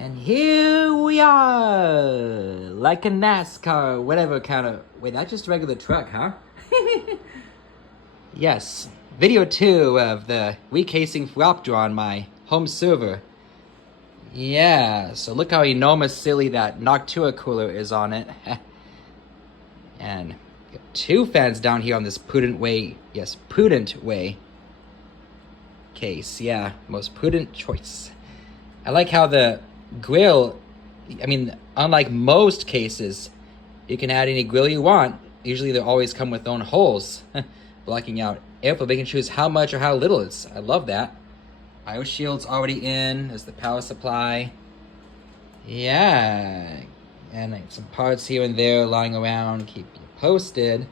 And here we are, like a NASCAR, whatever kind of, wait, that's just a regular truck, huh? Yes, video 2 of the recasing for Opteron on my home server. Yeah, so look how enormous silly that Noctua cooler is on it. And got 2 fans down here on this prudent way, yes, prudent way case, yeah, most prudent choice. I like how the grill, I mean, unlike most cases, you can add any grill you want. Usually they always come with their own holes, blocking out airflow. They can choose how much or how little. I love that. IO shield's already in. There's the power supply. Yeah, and some parts here and there lying around, keep you posted.